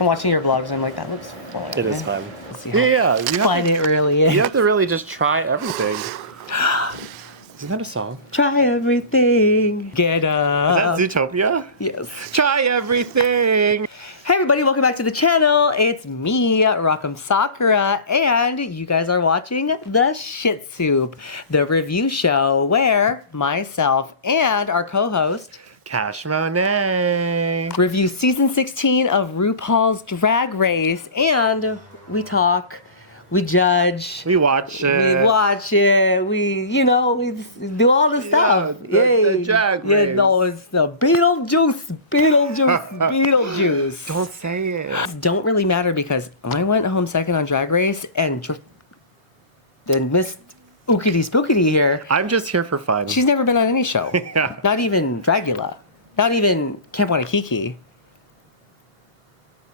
I'm watching your vlogs and I'm like, that looks fun. It is fun. See how Yeah, fun it really is. you have to really just try everything. Isn't that a song? Try everything. Get up. Is that Zootopia? Yes. Try everything. Hey everybody, welcome back to the channel. It's me, M Sakura, and you guys are watching The Shit Soup, the review show where myself and our co-host Cash Monet review season 16 of RuPaul's Drag Race, and we talk, we judge, we watch it. we do all the stuff. The Drag Race. Yeah, no, it's the Beetlejuice. Don't say it. Don't really matter because I went home second on Drag Race and missed Ookity Spookity here. I'm just here for fun. She's never been on any show. Yeah. Not even Dragula. Not even Camp Wanakiki.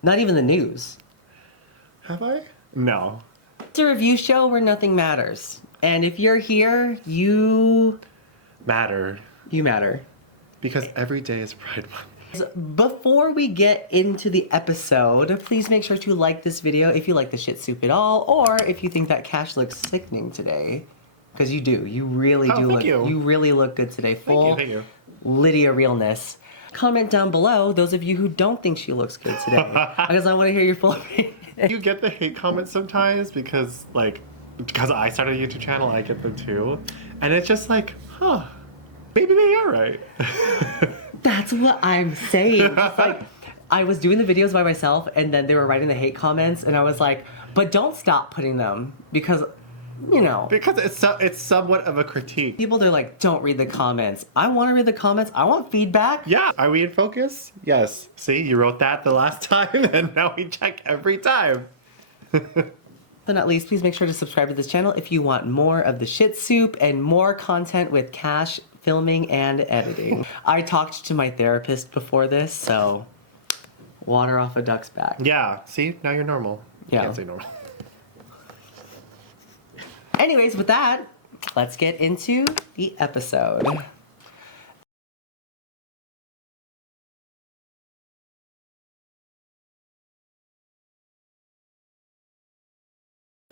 Not even the news. Have I? No. It's a review show where nothing matters. And if you're here, you matter. You matter. Because every day is Pride Month. Before we get into the episode, please make sure to like this video if you like the shit soup at all, or if you think that Cash looks sickening today. Because you do. You really do look. You really look good today. Full Thank you. Lydia realness. Comment down below those of you who don't think she looks good today, because I want to hear your full opinion. You get the hate comments sometimes because I started a YouTube channel, I get them too, and it's just like, huh, maybe they are right. That's what I'm saying. It's like, I was doing the videos by myself, and then they were writing the hate comments, and I was like, but don't stop putting them, because, you know. Because it's somewhat of a critique. People, they're like, don't read the comments. I want to read the comments. I want feedback. Yeah. Are we in focus? Yes. See, you wrote that the last time, and now we check every time. Then at least please make sure to subscribe to this channel if you want more of the shit soup and more content with Cash filming and editing. I talked to my therapist before this, so water off a duck's back. Yeah. See, now you're normal. Yeah. You can't say normal. Anyways, with that, let's get into the episode.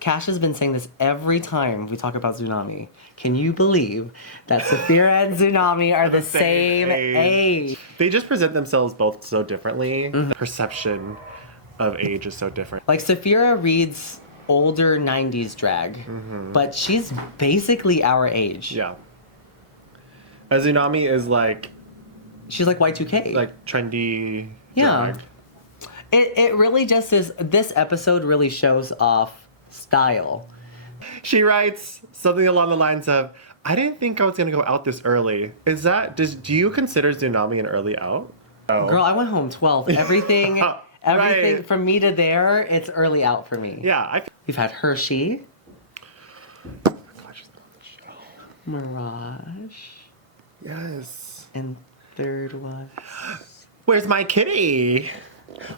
Cash has been saying this every time we talk about Tsunami. Can you believe that Saphira and Tsunami are the same age? They just present themselves both so differently. The perception of age is so different. Like, Saphira reads older 90s drag, but she's basically our age. Yeah. Tsunami is like... She's like Y2K. Like trendy yeah. drag. It really just is... This episode really shows off style. She writes something along the lines of, I didn't think I was going to go out this early. Is that... Do you consider Tsunami an early out? Oh. Girl, I went home 12. Everything... Everything right. from me to there, it's early out for me. Yeah. We've had Hershey. Mirage. Yes. And third was... Where's my kitty?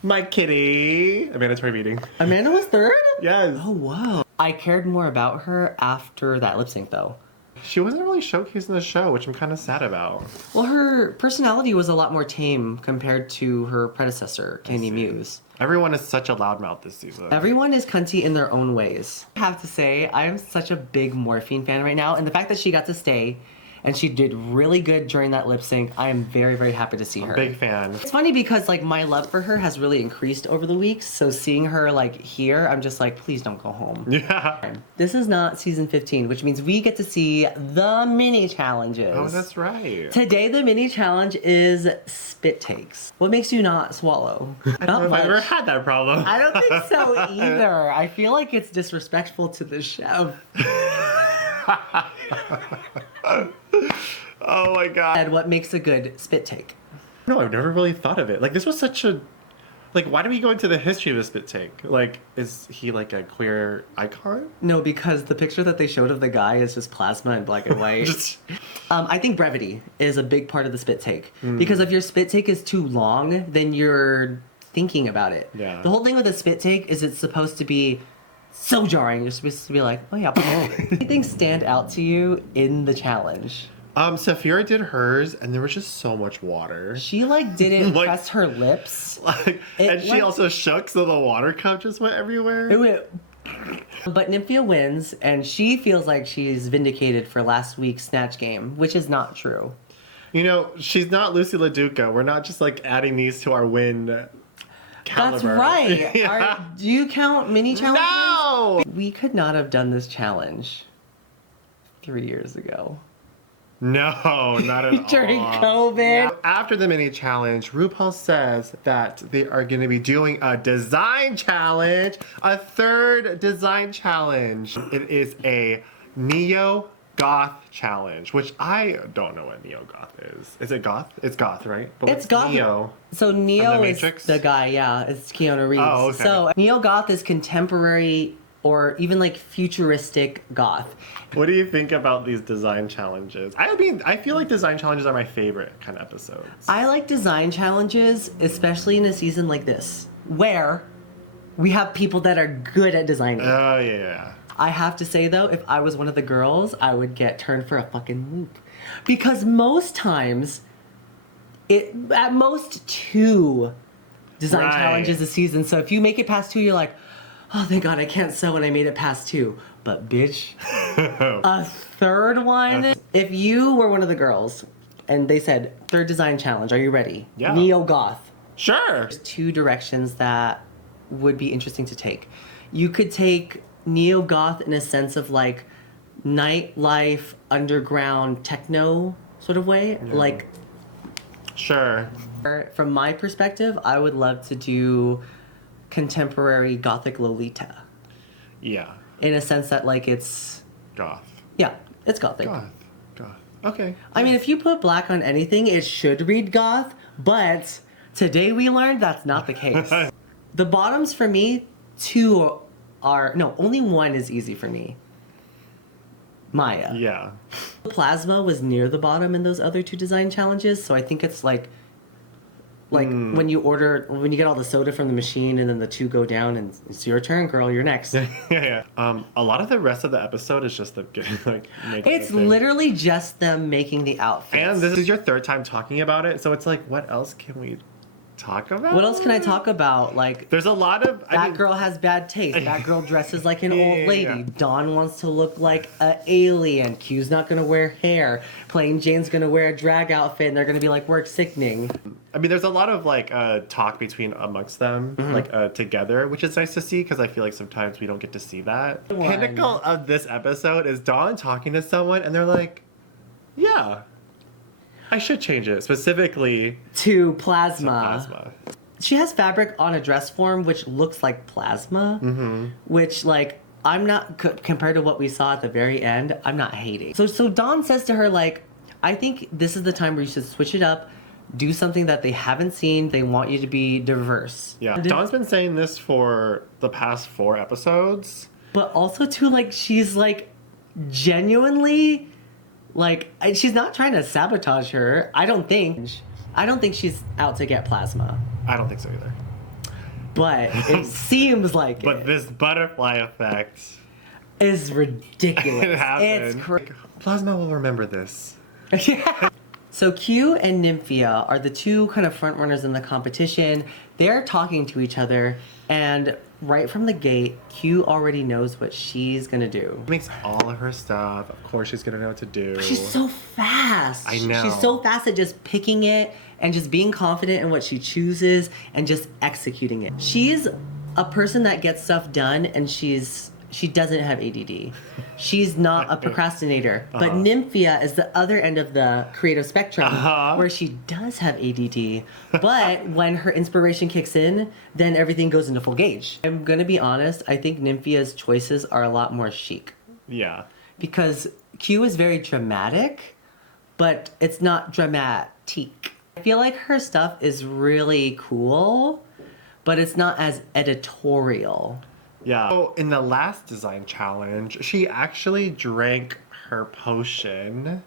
My kitty. A mandatory meeting. Amanda was third? Yes. Oh, wow. I cared more about her after that lip sync, though. She wasn't really showcased in the show, which I'm kind of sad about. Well, her personality was a lot more tame compared to her predecessor, Candy Muse. Everyone is such a loudmouth this season. Everyone is cunty in their own ways. I have to say, I'm such a big Morphine fan right now, and the fact that she got to stay and she did really good during that lip sync, I am very, very happy to see her. Big fan. It's funny because, like, my love for her has really increased over the weeks, so seeing her, like, here, I'm just like, please don't go home. Yeah. This is not season 15, which means we get to see the mini challenges. Oh, that's right. Today, the mini challenge is spit takes. What makes you not swallow? I don't know if I've ever had that problem. I don't think so either. I feel like it's disrespectful to the chef. Oh my god. And what makes a good spit take? No, I've never really thought of it. Like, this was such a... Like, why do we go into the history of the spit take? Like, is he like a queer icon? No, because the picture that they showed of the guy is just plasma and black and white. I think brevity is a big part of the spit take. Because if your spit take is too long, then you're thinking about it. Yeah. The whole thing with a spit take is it's supposed to be so jarring. You're supposed to be like, oh yeah. Anything stand out to you in the challenge? Saphira did hers, and there was just so much water. She like didn't Like- press her lips. And she also shook, so the water cup just went everywhere. It went. But Nymphia wins, and she feels like she's vindicated for last week's Snatch Game, which is not true. You know, she's not Lucy LaDuca. We're not just like adding these to our win caliber. That's right. Yeah. Do you count mini challenges? No! We could not have done this challenge 3 years ago. No, not at all. During COVID. Now, after the mini challenge, RuPaul says that they are going to be doing a design challenge, a third design challenge. It is a neo goth challenge, which I don't know what neo goth is. Is it goth? It's goth, right? But It's goth. Neo. So Neo From The is Matrix? the guy, yeah. It's Keanu Reeves. Oh, okay. So neo goth is contemporary or even like futuristic goth. What do you think about these design challenges? I mean, I feel like design challenges are my favorite kind of episodes. I like design challenges, especially in a season like this, where we have people that are good at designing. Oh, yeah. I have to say though, if I was one of the girls, I would get turned for a fucking loop. Because most times, at most 2 design Right. challenges a season. So if you make it past 2, you're like, oh thank God I can't sew and I made it past 2. But bitch, a third one? If you were one of the girls and they said, third design challenge, are you ready? Yeah. Neo goth. Sure. 2 directions that would be interesting to take. You could take neo goth in a sense of like nightlife, underground techno sort of way. Like, Sure. from my perspective, I would love to do contemporary gothic Lolita Yeah. in a sense that like it's, Goth. yeah, it's gothic. Goth. Okay. I mean, if you put black on anything, it should read goth, but today we learned that's not the case. The bottoms for me, 2 are, no, only 1 is easy for me. Maya. Yeah. Plasma was near the bottom in those other 2 design challenges, so I think it's like when you get all the soda from the machine and then the 2 go down and it's your turn, girl, you're next. Yeah. A lot of the rest of the episode is just them getting like making It's the thing. literally just them making the outfits. And this is your 3rd time talking about it, so it's like, what else can we talk about? What else can I talk about? Like, There's a lot of that girl has bad taste. That girl dresses like an old lady. Yeah. Dawn wants to look like an alien. Q's not gonna wear hair. Plain Jane's gonna wear a drag outfit, and they're gonna be like, work sickening. I mean, there's a lot of like talk amongst them, like together, which is nice to see because I feel like sometimes we don't get to see that. The One. pinnacle of this episode is Dawn talking to someone, and they're like, "Yeah, I should change it specifically To to plasma. plasma." She has fabric on a dress form which looks like plasma, which like I'm not compared to what we saw at the very end. I'm not hating. So Dawn says to her like, I think this is the time where you should switch it up, do something that they haven't seen. They want you to be diverse. Yeah, Dawn's been saying this for the past 4 episodes. But also too like she's like genuinely like she's not trying to sabotage her. I don't think she's out to get plasma. I don't think so either. But it seems like But it. this butterfly effect, Is ridiculous. it happened. It's crazy. Plasma will remember this. So Q and Nymphia are the 2 kind of front runners in the competition. They're talking to each other, and right from the gate, Q already knows what she's gonna do. She makes all of her stuff. Of course, she's gonna know what to do. She's so fast. I know. She's so fast at just picking it and just being confident in what she chooses and just executing it. She's a person that gets stuff done, and she doesn't have ADD. She's not a procrastinator. But Nymphia is the other end of the creative spectrum where she does have ADD. But when her inspiration kicks in, then everything goes into full gauge. I'm gonna be honest, I think Nymphia's choices are a lot more chic. Yeah. Because Q is very dramatic, but it's not dramatique. I feel like her stuff is really cool, but it's not as editorial. Yeah. So in the last design challenge, she actually drank her potion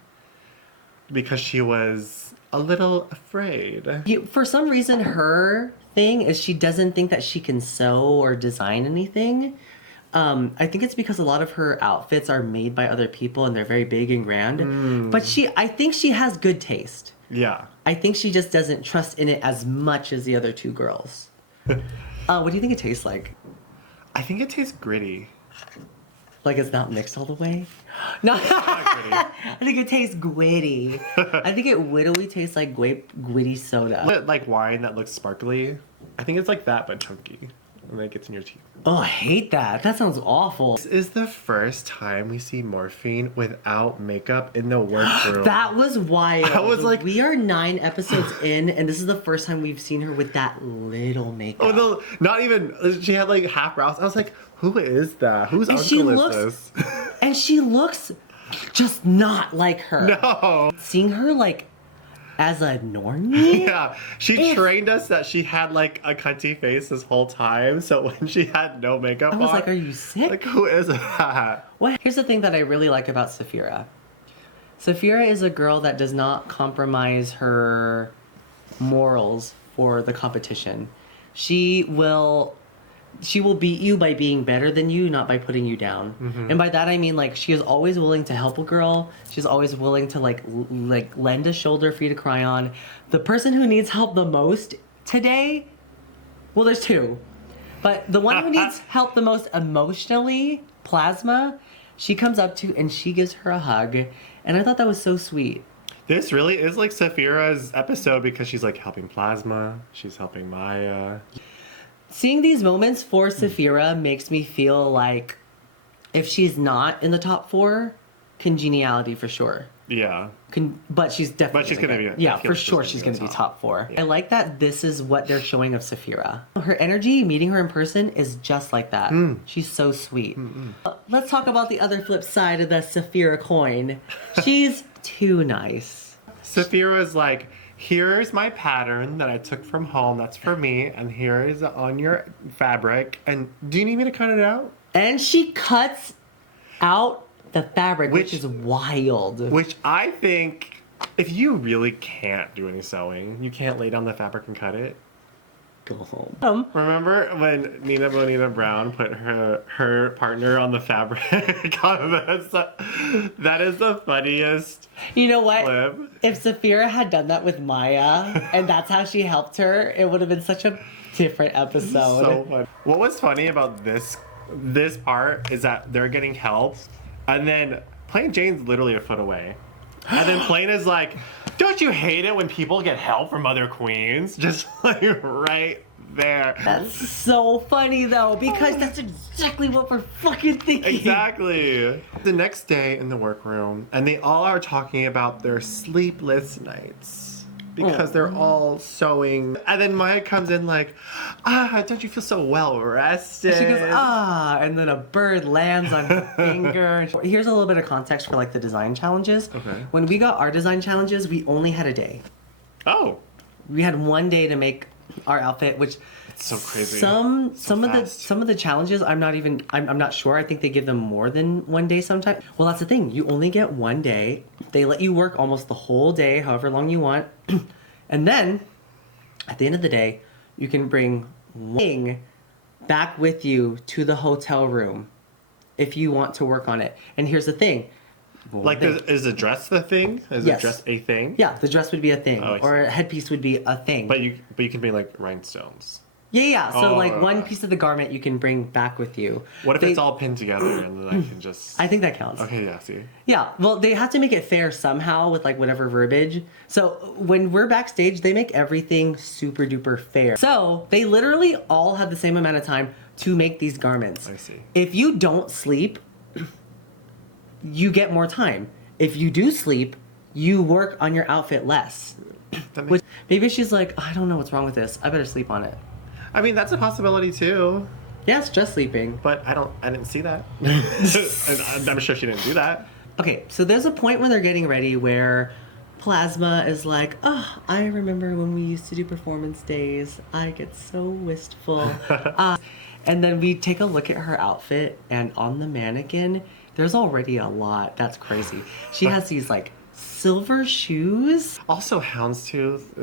because she was a little afraid. For some reason, her thing is she doesn't think that she can sew or design anything. I think it's because a lot of her outfits are made by other people and they're very big and grand. But I think she has good taste. Yeah. I think she just doesn't trust in it as much as the other two girls. What do you think it tastes like? I think it tastes gritty. Like it's not mixed all the way? No. I think it tastes gritty. I think it literally tastes like gritty soda. Like wine that looks sparkly. I think it's like that, but chunky. And then it gets in your teeth. Oh, I hate that. That sounds awful. This is the first time we see Morphine without makeup in the workroom. That was wild. I was like... We are 9 episodes in, and this is the first time we've seen her with that little makeup. Oh, no, not even... She had like half brows. I was like, who is that? Whose uncle is this? And she looks just not like her. No. Seeing her like as a normie? Yeah, she trained us that she had like a cunty face this whole time. So when she had no makeup I was on, like, are you sick? Like, who is that? Well, here's the thing that I really like about Saphira. Saphira is a girl that does not compromise her morals for the competition. She will beat you by being better than you, not by putting you down. Mm-hmm. And by that I mean like she is always willing to help a girl. She's always willing to like lend a shoulder for you to cry on. The person who needs help the most today, well, there's two, but the one who needs help the most emotionally, Plasma, she comes up to and she gives her a hug, and I thought that was so sweet. This really is like Saphira's episode because she's like helping Plasma, she's helping Maya. Seeing these moments for Saphira makes me feel like if she's not in the top 4, congeniality for sure. Yeah. But she's definitely... But she's going to be... Yeah, for sure she's going to be top 4. Yeah. I like that this is what they're showing of Saphira. Her energy, meeting her in person, is just like that. She's so sweet. Let's talk about the other flip side of the Saphira coin. She's too nice. Saphira's like... Here's my pattern that I took from home. That's for me. And here is on your fabric. And do you need me to cut it out? And she cuts out the fabric, which is wild. Which I think, if you really can't do any sewing, you can't lay down the fabric and cut it. Go home. Remember when Nina Bonita Brown put her partner on the fabric? That is the funniest. You know what? Clip. If Saphira had done that with Maya, and that's how she helped her, it would have been such a different episode. So funny. What was funny about this part is that they're getting help, and then Plain Jane's literally a foot away. And then Plain is like, don't you hate it when people get help from other queens? Just like right there. That's so funny though, because that's exactly what we're fucking thinking. Exactly. The next day in the workroom, and they all are talking about their sleepless nights. Because they're all sewing. And then Maya comes in like, don't you feel so well rested? And she goes, and then a bird lands on her finger. Here's a little bit of context for like the design challenges. Okay. When we got our design challenges, we only had a day. Oh. We had one day to make our outfit, which it's so crazy. Some of the challenges I'm not sure. I think they give them more than one day sometimes. Well, that's the thing. You only get one day. They let you work almost the whole day, however long you want. And then at the end of the day, you can bring one thing back with you to the hotel room if you want to work on it. And here's the thing. Like, is the dress the thing? Is the dress a thing? Yeah, the dress would be a thing. Oh, or a headpiece would be a thing. But you can bring like rhinestones. Yeah. So one piece of the garment you can bring back with you. What if it's all pinned together and then I can just... I think that counts. Okay, yeah, see? Yeah, well, they have to make it fair somehow with like whatever verbiage. So when we're backstage, they make everything super duper fair. So they literally all have the same amount of time to make these garments. I see. If you don't sleep, you get more time. If you do sleep, you work on your outfit less. Which, maybe she's like, I don't know what's wrong with this. I better sleep on it. I mean, that's a possibility too. Yeah, it's just sleeping. But I didn't see that. And I'm sure she didn't do that. Okay, so there's a point when they're getting ready where Plasma is like, I remember when we used to do performance days. I get so wistful. And then we take a look at her outfit, and on the mannequin, there's already a lot. That's crazy. She has these like silver shoes. Also, Houndstooth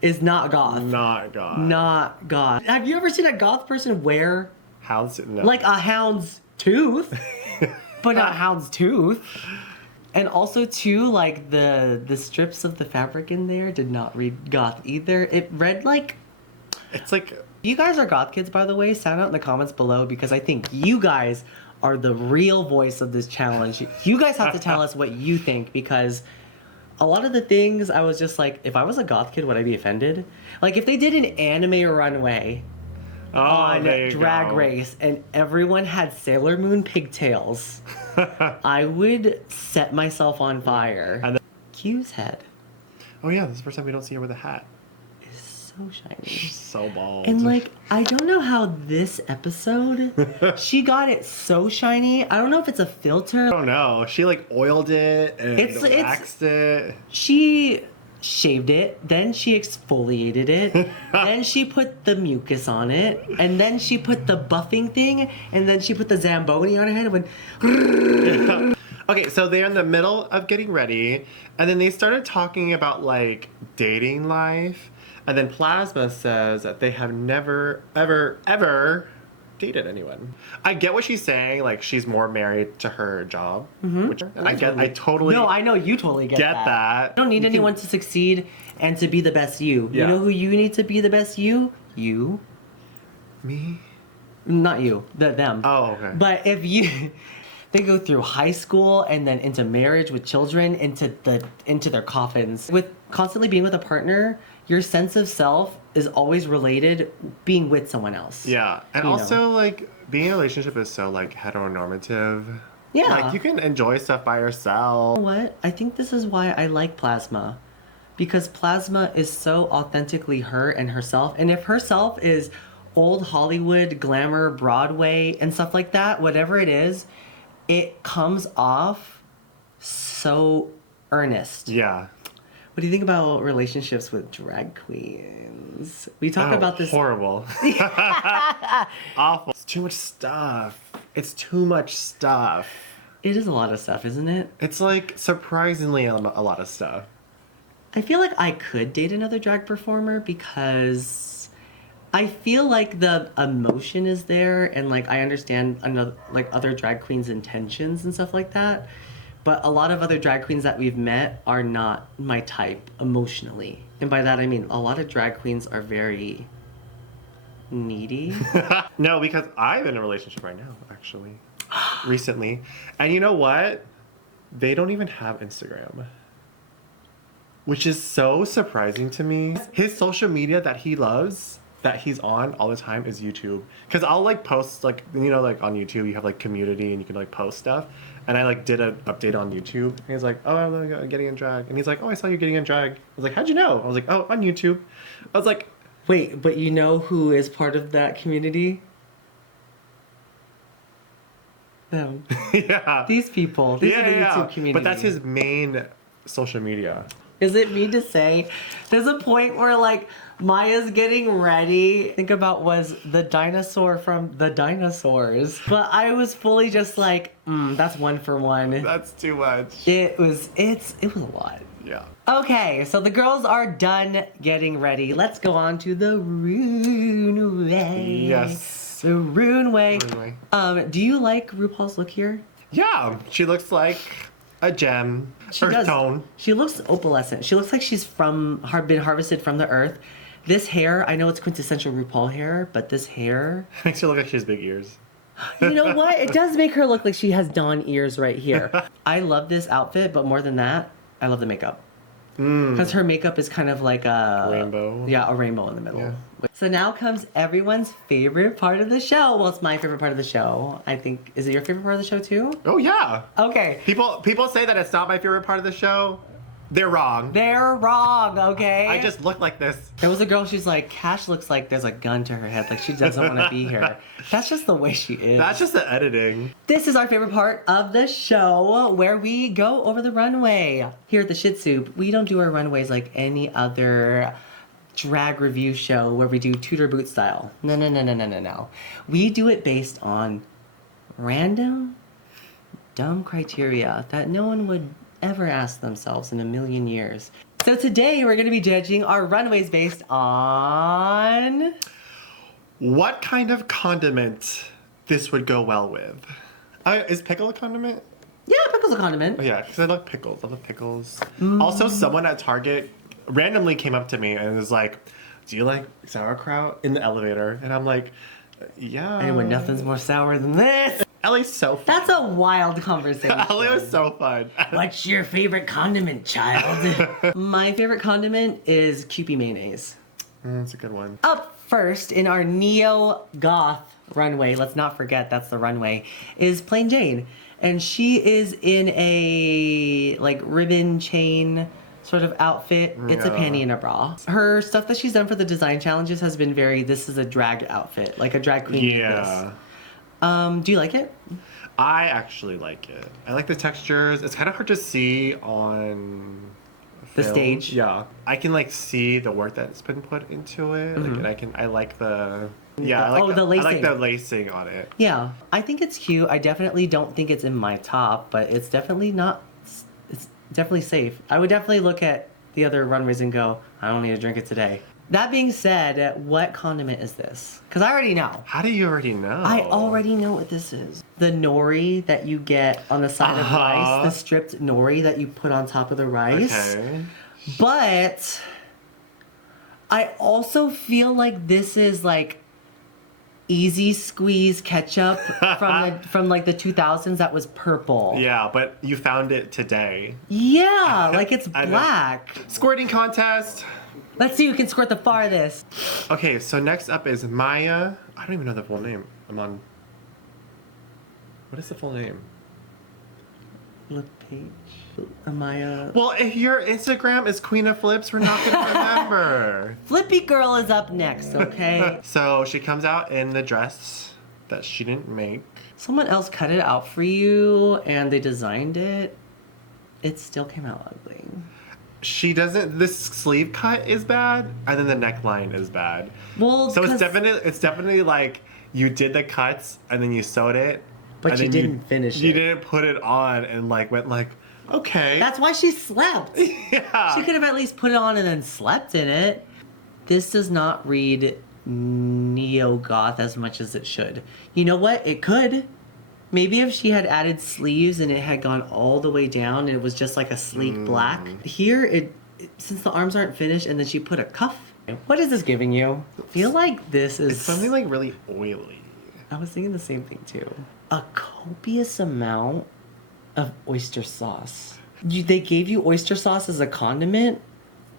is not goth. not goth. Not goth. Have you ever seen a goth person wear Houndstooth? No. Like a hound's tooth, but not hound's tooth. And also too, like the strips of the fabric in there did not read goth either. It read like... It's like... You guys are goth kids, by the way. Sound out in the comments below because I think you guys are the real voice of this challenge. You guys have to tell us what you think because a lot of the things I was just like, if I was a goth kid, would I be offended? Like if they did an anime runway on Drag Race and everyone had Sailor Moon pigtails, I would set myself on fire. And Q's head. Oh yeah, this is the first time we don't see her with a hat. Is so shiny. So bald. And like, I don't know how this episode, she got it so shiny. I don't know if it's a filter. I don't know. She like oiled it and waxed it. She shaved it, then she exfoliated it, then she put the mucus on it, and then she put the buffing thing, and then she put the Zamboni on her head and went... Okay, so they're in the middle of getting ready, and then they started talking about like dating life, and then Plasma says that they have never, ever, ever dated anyone. I get what she's saying, like she's more married to her job, which I totally... No, I know you totally get that. You don't need anyone to succeed and to be the best you. Yeah. You know who you need to be the best you? You. Me? Not you, them. Oh, okay. But if you... They go through high school and then into marriage with children, into their coffins. With constantly being with a partner, your sense of self is always related being with someone else. Yeah, and also like being in a relationship is so like heteronormative. Yeah. Like you can enjoy stuff by yourself. You know what? I think this is why I like Plasma. Because Plasma is so authentically her and herself. And if herself is old Hollywood, glamour, Broadway, and stuff like that, whatever it is, it comes off so earnest. Yeah. What do you think about relationships with drag queens? We talk about this... Horrible. Awful. It's too much stuff. It's too much stuff. It is a lot of stuff, isn't it? It's like surprisingly a lot of stuff. I feel like I could date another drag performer because I feel like the emotion is there and like I understand other drag queens' intentions and stuff like that. But a lot of other drag queens that we've met are not my type emotionally. And by that I mean a lot of drag queens are very needy. No, because I'm in a relationship right now, actually. Recently. And you know what? They don't even have Instagram. Which is so surprising to me. His social media that he loves, that he's on all the time, is YouTube. Because I'll like post, like, you know, like on YouTube you have like community and you can like post stuff. And I like did an update on YouTube. And he's like, oh, I'm getting in drag. And he's like, oh, I saw you getting in drag. I was like, how'd you know? I was like, oh, on YouTube. I was like... Wait, but you know who is part of that community? Them. Yeah. These people. These are the YouTube community. But that's his main social media. Is it mean to say? There's a point where like Maya's getting ready. Think about was the dinosaur from the dinosaurs. But I was fully just like, that's one for one. That's too much. It was a lot. Yeah. Okay, so the girls are done getting ready. Let's go on to the runway. Yes. The runway. Runway. Do you like RuPaul's look here? Yeah, she looks like a gem. She Earth does. tone. She looks opalescent. She looks like she's been harvested from the earth. This hair, I know it's quintessential RuPaul hair, but this hair... Makes her look like she has big ears. You know what? It does make her look like she has Dawn ears right here. I love this outfit, but more than that, I love the makeup. Because her makeup is kind of like a... Rainbow. Yeah, a rainbow in the middle. Yeah. So now comes everyone's favorite part of the show. Well, it's my favorite part of the show. I think... Is it your favorite part of the show, too? Oh, yeah. Okay. People say that it's not my favorite part of the show. They're wrong. They're wrong, okay? I just look like this. There was a girl, she's like, Cash looks like there's a gun to her head. Like, she doesn't want to be here. That's just the way she is. That's just the editing. This is our favorite part of the show, where we go over the runway. Here at the Shit Soup, we don't do our runways like any other drag review show where we do Tudor boot style. No. We do it based on random, dumb criteria that no one would ever ask themselves in a million years. So today we're going to be judging our runways based on... What kind of condiment this would go well with. Is pickle a condiment? Yeah, pickle's a condiment. Oh, yeah, because I love pickles. I love pickles. Also, someone at Target randomly came up to me and was like, do you like sauerkraut? In the elevator. And I'm like, yeah. Anyway, nothing's more sour than this. Ellie's so fun. That's a wild conversation. Ellie was so fun. What's your favorite condiment, child? My favorite condiment is Kewpie mayonnaise. That's a good one. Up first in our neo-goth runway, let's not forget that's the runway, is Plain Jane. And she is in a like ribbon chain sort of outfit. It's a panty and a bra. Her stuff that she's done for the design challenges has been this is a drag outfit, like a drag queen did this. Do you like it? I actually like it. I like the textures. It's kind of hard to see on the film. stage. Yeah. I can like see the work that's been put into it. Like, and I like the I like the lacing. I like the lacing on it. Yeah. I think it's cute. I definitely don't think it's in my top, but it's definitely not it's definitely safe. I would definitely look at the other runways and go, I don't need to drink it today. That being said, what condiment is this? Because I already know. How do you already know? I already know what this is. The nori that you get on the side of rice, the stripped nori that you put on top of the rice. Okay. But I also feel like this is like easy squeeze ketchup from like the 2000s that was purple. Yeah, but you found it today. Yeah, like it's black. Squirting contest. Let's see who can squirt the farthest. Okay, so next up is Maya. I don't even know the full name. What is the full name? Look, page. Amaya. Well, if your Instagram is Queen of Flips, we're not going to remember. Flippy Girl is up next, okay? So she comes out in the dress that she didn't make. Someone else cut it out for you and they designed it. It still came out ugly. She doesn't. This sleeve cut is bad, and then the neckline is bad. Well, so it's definitely like you did the cuts and then you sewed it, but you didn't finish it. You didn't put it on and like went like, okay. That's why she slept. Yeah. She could have at least put it on and then slept in it. This does not read neo-goth as much as it should. You know what? It could. Maybe if she had added sleeves and it had gone all the way down and it was just like a sleek black. Here, since the arms aren't finished and then she put a cuff. What is this giving you? I feel like this is... It's something like really oily. I was thinking the same thing too. A copious amount of oyster sauce. They gave you oyster sauce as a condiment,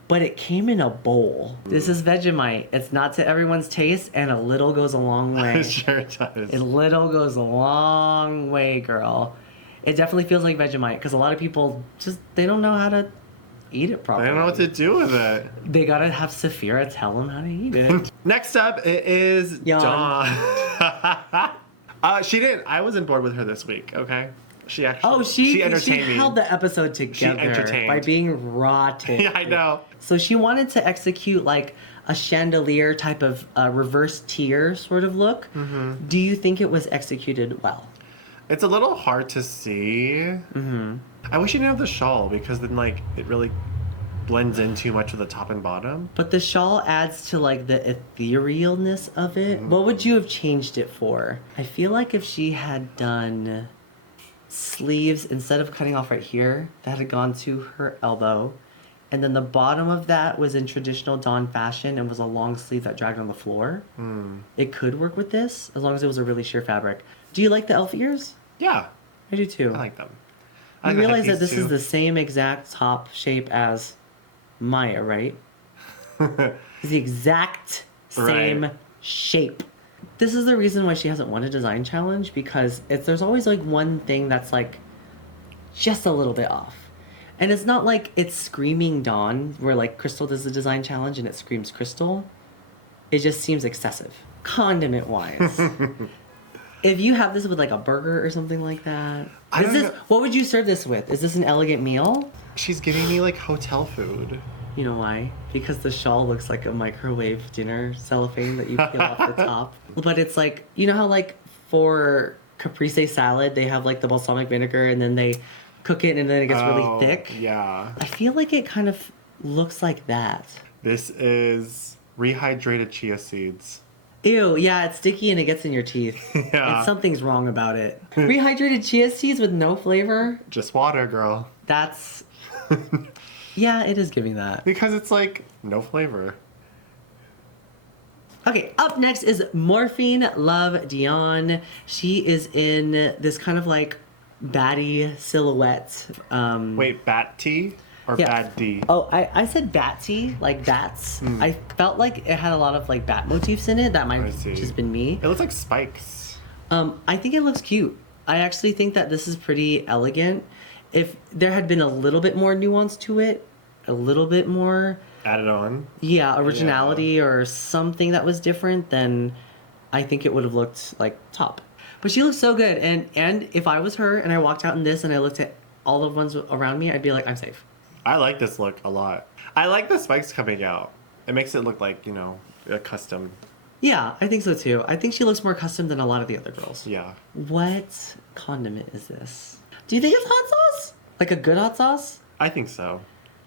but it came in a bowl. This is Vegemite. It's not to everyone's taste, and a little goes a long way. It sure does. A little goes a long way, girl. It definitely feels like Vegemite, because a lot of people they don't know how to eat it properly. I don't know what to do with it. They gotta have Saphira tell them how to eat it. Next up, it is Dawn. She didn't. I wasn't bored with her this week, okay? She actually she entertained me. She held the episode together by being rotten. Yeah, I know. So she wanted to execute like a chandelier type of reverse tier sort of look. Mm-hmm. Do you think it was executed well? It's a little hard to see. Mm-hmm. I wish you didn't have the shawl because then like it really blends in too much with the top and bottom. But the shawl adds to like the etherealness of it. Mm-hmm. What would you have changed it for? I feel like if she had done sleeves instead of cutting off right here, that had gone to her elbow, and then the bottom of that was in traditional Dawn fashion and was a long sleeve that dragged on the floor. It could work with this as long as it was a really sheer fabric. Do you like the elf ears? Yeah, I do too. I like them. You realize that this is the same exact top shape as Maya, right? It's the exact same shape. This is the reason why she hasn't won a design challenge, because there's always like one thing that's like just a little bit off. And it's not like it's screaming Dawn, where like Crystal does the design challenge and it screams Crystal. It just seems excessive. Condiment wise. If you have this with like a burger or something like that, what would you serve this with? Is this an elegant meal? She's giving me like hotel food. You know why? Because the shawl looks like a microwave dinner cellophane that you peel off the top. But it's like, you know how like for caprese salad, they have like the balsamic vinegar and then they cook it and then it gets really thick? Yeah. I feel like it kind of looks like that. This is rehydrated chia seeds. Ew, yeah, it's sticky and it gets in your teeth. Yeah. And something's wrong about it. Rehydrated chia seeds with no flavor? Just water, girl. That's... Yeah, it is giving that. Because it's like no flavor. Okay, up next is Morphine Love Dion. She is in this kind of like baddie silhouette. Wait, bat tea or Yeah. bad D? Oh, I said batty, like bats. I felt like it had a lot of like bat motifs in it. That might I have see. just been me. It looks like spikes. I think it looks cute. I actually think that this is pretty elegant. If there had been a little bit more nuance to it, a little bit more, Added on. yeah, originality or something that was different, then I think it would have looked like top. But she looks so good, and if I was her and I walked out in this and I looked at all the ones around me, I'd be like, I'm safe. I like this look a lot. I like the spikes coming out. It makes it look like, you know, a custom. Yeah, I think so too. I think she looks more custom than a lot of the other girls. Yeah. What condiment is this? Do you think it's hot sauce? Like a good hot sauce? I think so.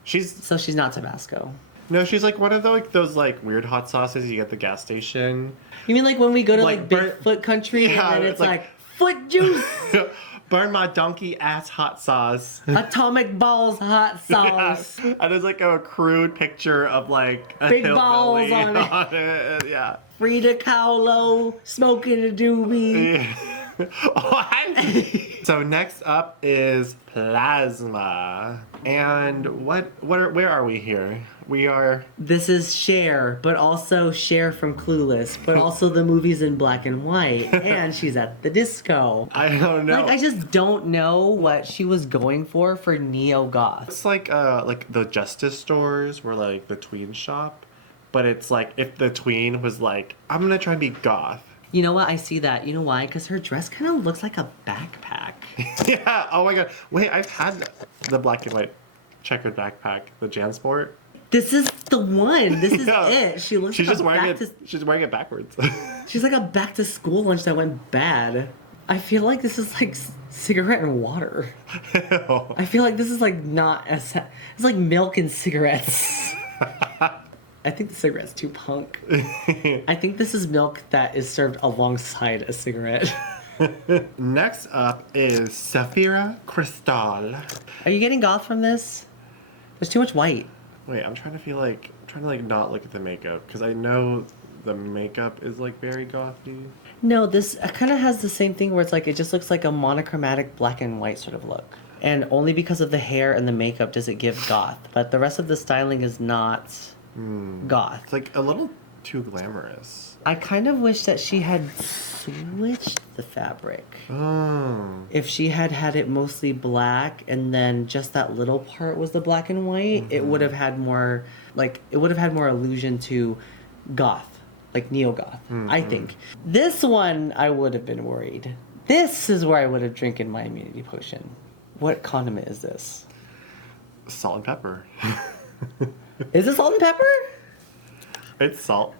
She's So she's not Tabasco. no, she's like one of the, like those like weird hot sauces you get at the gas station. You mean like when we go to Like like burn- Bigfoot country Yeah, and then it's it's like- like foot juice, Burn my donkey ass hot sauce. atomic balls hot sauce. Yeah. And there's like a crude picture of like a Big hillbilly balls on it. it. Yeah. Frida Kahlo smoking a doobie. So next up is plasma. And where are we here? We are This is Cher, but also Cher from Clueless, but also the movie's in black and white, and she's at the disco. I don't know. Like I just don't know what she was going for neo goth. It's like the Justice stores were like the tween shop, but it's like if the tween was like, I'm gonna try and be goth. You know what? I see that. You know why? Because her dress kind of looks like a backpack. Yeah. Oh my god. Wait, I've had the black and white checkered backpack, the JanSport. This is the one. This is Yeah. it. She looks She's like just a wearing back it. She's wearing it backwards. She's like a back to school lunch that went bad. I feel like this is like cigarette and water. Ew. I feel like this is like not as it's like milk and cigarettes. I think the cigarette's too punk. I think this is milk that is served alongside a cigarette. Next up is Saphira Cristal. Are you getting goth from this? There's too much white. Wait, I'm trying to not look at the makeup because I know the makeup is like very gothy. No, this kind of has the same thing where it's like it just looks like a monochromatic black and white sort of look. And only because of the hair and the makeup does it give goth. But the rest of the styling is not goth. It's like a little too glamorous. I kind of wish that she had switched the fabric. Oh. If she had had it mostly black and then just that little part was the black and white, it would have had more, like, it would have had more allusion to goth, like neo-goth, I think. This one, I would have been worried. This is where I would have drinking my immunity potion. What condiment is this? Salt and pepper. Is this salt and pepper? It's salt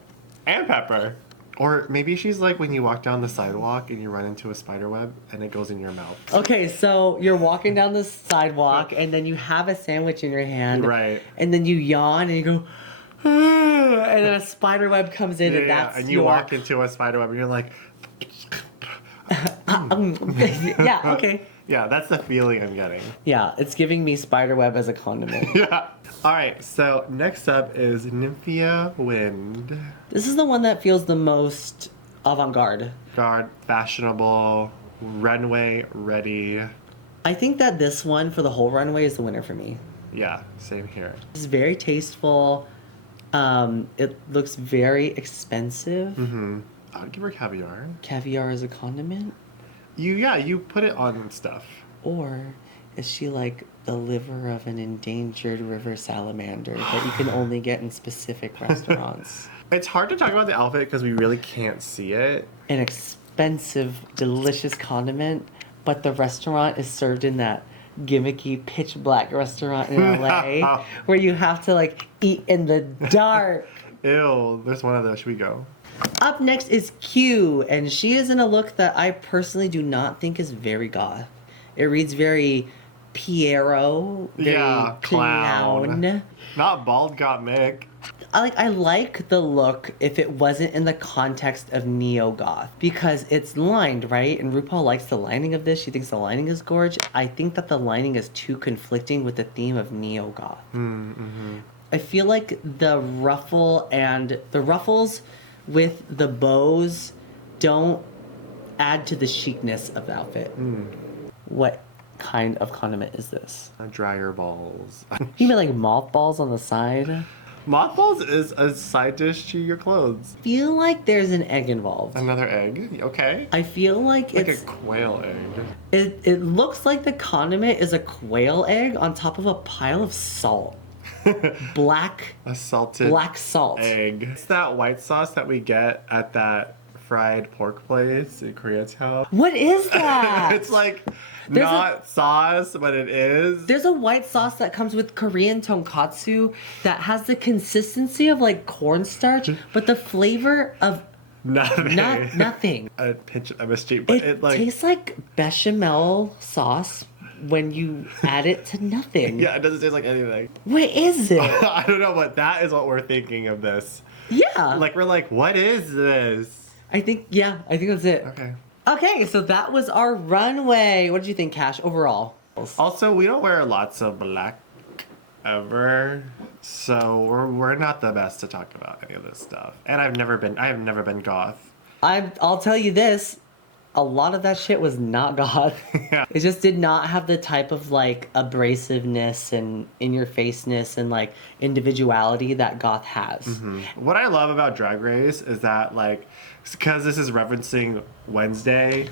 and pepper. Or maybe she's like when you walk down the sidewalk and you run into a spider web and it goes in your mouth. Okay, so you're walking down the sidewalk and then you have a sandwich in your hand. Right. And then you yawn and you go, "Ah," and then a spider web comes in and that's and you walk into a spider web and you're like, yeah, okay. yeah, that's the feeling I'm getting. Yeah, it's giving me spider web as a condiment. Yeah. All right, so next up is Nymphia Wind. This is the one that feels the most avant-garde. Guard, fashionable, runway ready. I think that this one for the whole runway is the winner for me. Yeah, same here. It's very tasteful. It looks very expensive. Mm-hmm. I would give her caviar. Caviar is a condiment? You put it on stuff. Or is she like the liver of an endangered river salamander that you can only get in specific restaurants? It's hard to talk about the outfit because we really can't see it. An expensive, delicious condiment, but the restaurant is served in that gimmicky pitch black restaurant in LA where you have to like eat in the dark. Ew, there's one of those. Should we go? Up next is Q, and she is in a look that I personally do not think is very goth. It reads very Piero, very Yeah, clown. Not bald got Mick. I like the look if it wasn't in the context of neo-goth because it's lined, right? And RuPaul likes the lining of this. She thinks the lining is gorge. I think that the lining is too conflicting with the theme of neo-goth. Mm-hmm. I feel like the ruffles with the bows don't add to the chicness of the outfit. What kind of condiment is this? Dryer balls. You mean like mothballs on the side? Mothballs is a side dish to your clothes. I feel like there's an egg involved. Another egg? Okay. I feel like it's a quail egg. it looks like the condiment is a quail egg on top of a pile of salt. Black A salted black salt. egg. It's that white sauce that we get at that fried pork place in Koreatown. What is that? It's like There's not sauce, but it is. There's a white sauce that comes with Korean tonkatsu that has the consistency of like cornstarch, but the flavor of nothing. A pinch of MSG, but It tastes like bechamel sauce when you add it to nothing. Yeah, it doesn't taste like anything. What is it? I don't know, but that is what we're thinking of this. Yeah. Like, we're like, what is this? I think that's it. Okay. Okay, so that was our runway. What did you think, Cash, overall? Also, we don't wear lots of black ever, so we're not the best to talk about any of this stuff. And I have never been goth. I'll tell you this. A lot of that shit was not goth. Yeah. It just did not have the type of like abrasiveness and in-your-faceness and like individuality that goth has. Mm-hmm. What I love about Drag Race is that, like, because this is referencing Wednesday,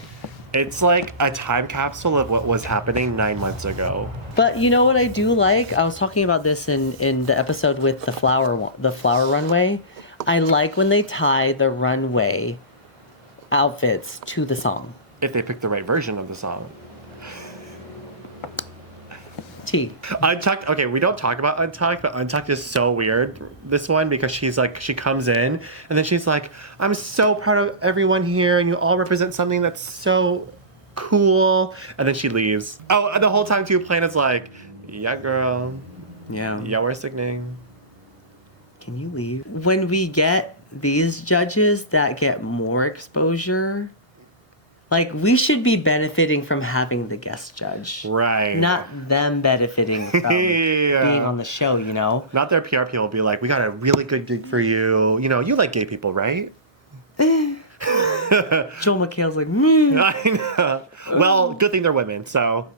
it's like a time capsule of what was happening 9 months ago. But you know what I do like? I was talking about this in the episode with the flower runway. I like when they tie the runway outfits to the song. If they pick the right version of the song. T. Untucked. Okay, we don't talk about Untucked, but Untucked is so weird. This one, because she's like, she comes in and then she's like, I'm so proud of everyone here, and you all represent something that's so cool. And then she leaves. Oh, and the whole time too, Planet's like, yeah, girl. Yeah. Yeah, we're sickening. Can you leave? When we get these judges that get more exposure, like, we should be benefiting from having the guest judge. Right. Not them benefiting from being on the show, you know? Not their PR people will be like, we got a really good gig for you. You know, you like gay people, right? Joel McHale's like, I know. Well, good thing they're women, so.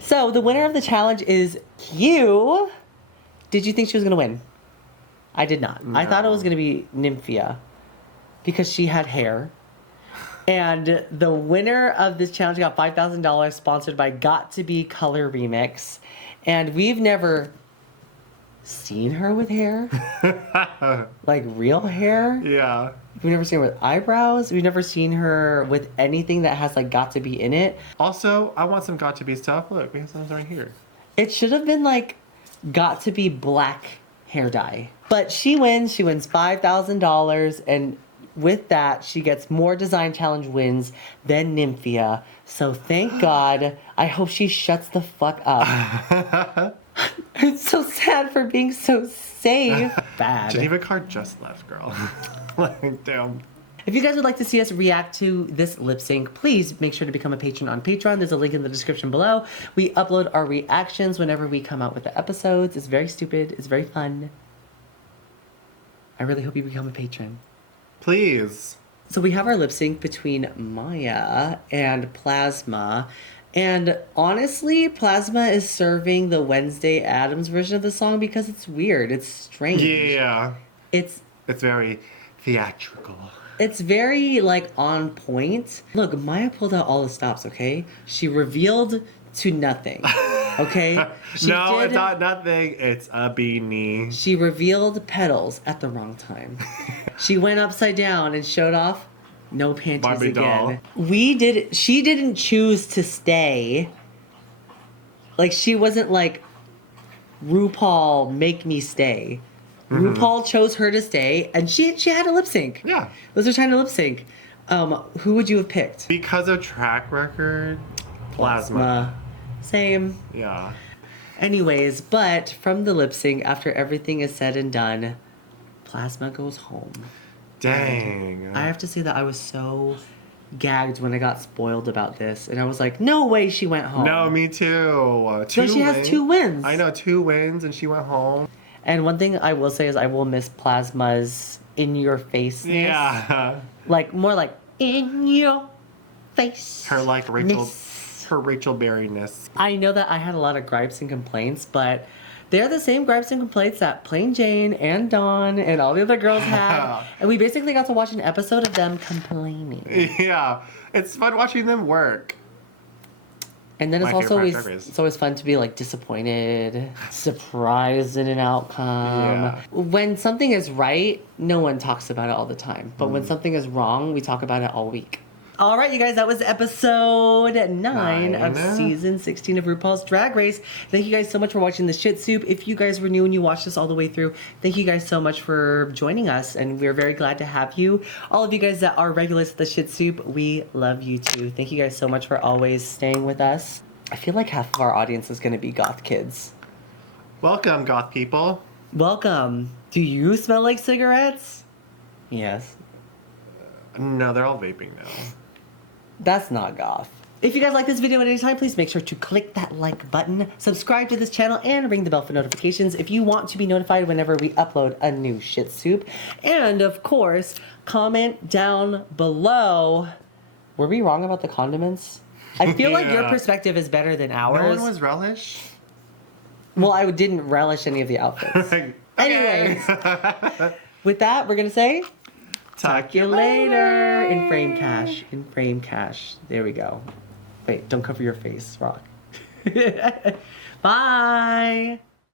So, the winner of the challenge is Q. Did you think she was going to win? I did not. No. I thought it was going to be Nymphia because she had hair. And the winner of this challenge got $5,000 sponsored by Got To Be Color Remix. And we've never seen her with hair. Like real hair. Yeah. We've never seen her with eyebrows. We've never seen her with anything that has like Got To Be in it. Also, I want some Got To Be stuff. Look, we have some right here. It should have been like Got To Be black hair dye. But she wins. She wins $5,000, and with that, she gets more design challenge wins than Nymphia. So thank God. I hope she shuts the fuck up. I'm so sad for being so safe. Bad. Geneva card just left, girl. Like, damn. If you guys would like to see us react to this lip sync, please make sure to become a patron on Patreon. There's a link in the description below. We upload our reactions whenever we come out with the episodes. It's very stupid. It's very fun. I really hope you become a patron. Please. So we have our lip sync between Maya and Plasma. And honestly, Plasma is serving the Wednesday Addams version of the song because it's weird. It's strange. Yeah. It's very theatrical. It's very, like, on point. Look, Maya pulled out all the stops, okay? She revealed to nothing, okay? It's not nothing. It's a beanie. She revealed petals at the wrong time. She went upside down and showed off no panties Barbie again. doll. She didn't choose to stay. Like, she wasn't like, RuPaul, make me stay. Mm-hmm. RuPaul chose her to stay, and she had a lip sync. Yeah. It was her time to lip sync. Who would you have picked? Because of track record, Plasma. Same. Yeah. Anyways, but from the lip sync, after everything is said and done, Plasma goes home. Dang. I have to say that I was so gagged when I got spoiled about this, and I was like, no way she went home. No, me too. So she has 2 wins. I know, 2 wins, and she went home. And one thing I will say is I will miss Plasma's in your face. Yeah. Like, more like, in your face. Her like Rachel Berry-ness. I know that I had a lot of gripes and complaints, but they're the same gripes and complaints that Plain Jane and Dawn and all the other girls had. And we basically got to watch an episode of them complaining. Yeah. It's fun watching them work. And then My favorite part it's always fun to be like disappointed, surprised in an outcome. Yeah. When something is right, no one talks about it all the time. But when something is wrong, we talk about it all week. All right, you guys, that was episode 9 of season 16 of RuPaul's Drag Race. Thank you guys so much for watching the Shit Soup. If you guys were new and you watched this all the way through, thank you guys so much for joining us, and we're very glad to have you. All of you guys that are regulars at the Shit Soup, we love you too. Thank you guys so much for always staying with us. I feel like half of our audience is going to be goth kids. Welcome, goth people. Welcome. Do you smell like cigarettes? Yes. No, they're all vaping now. That's not goth. If you guys like this video at any time, please make sure to click that like button, subscribe to this channel, and ring the bell for notifications if you want to be notified whenever we upload a new Shit Soup. And of course, comment down below. Were we wrong about the condiments? I feel like your perspective is better than ours. No one was relish? Well, I didn't relish any of the outfits. Anyways, with that, we're going to say... Talk you later. In frame cash. In frame cash. There we go. Wait, don't cover your face, Rock. Bye.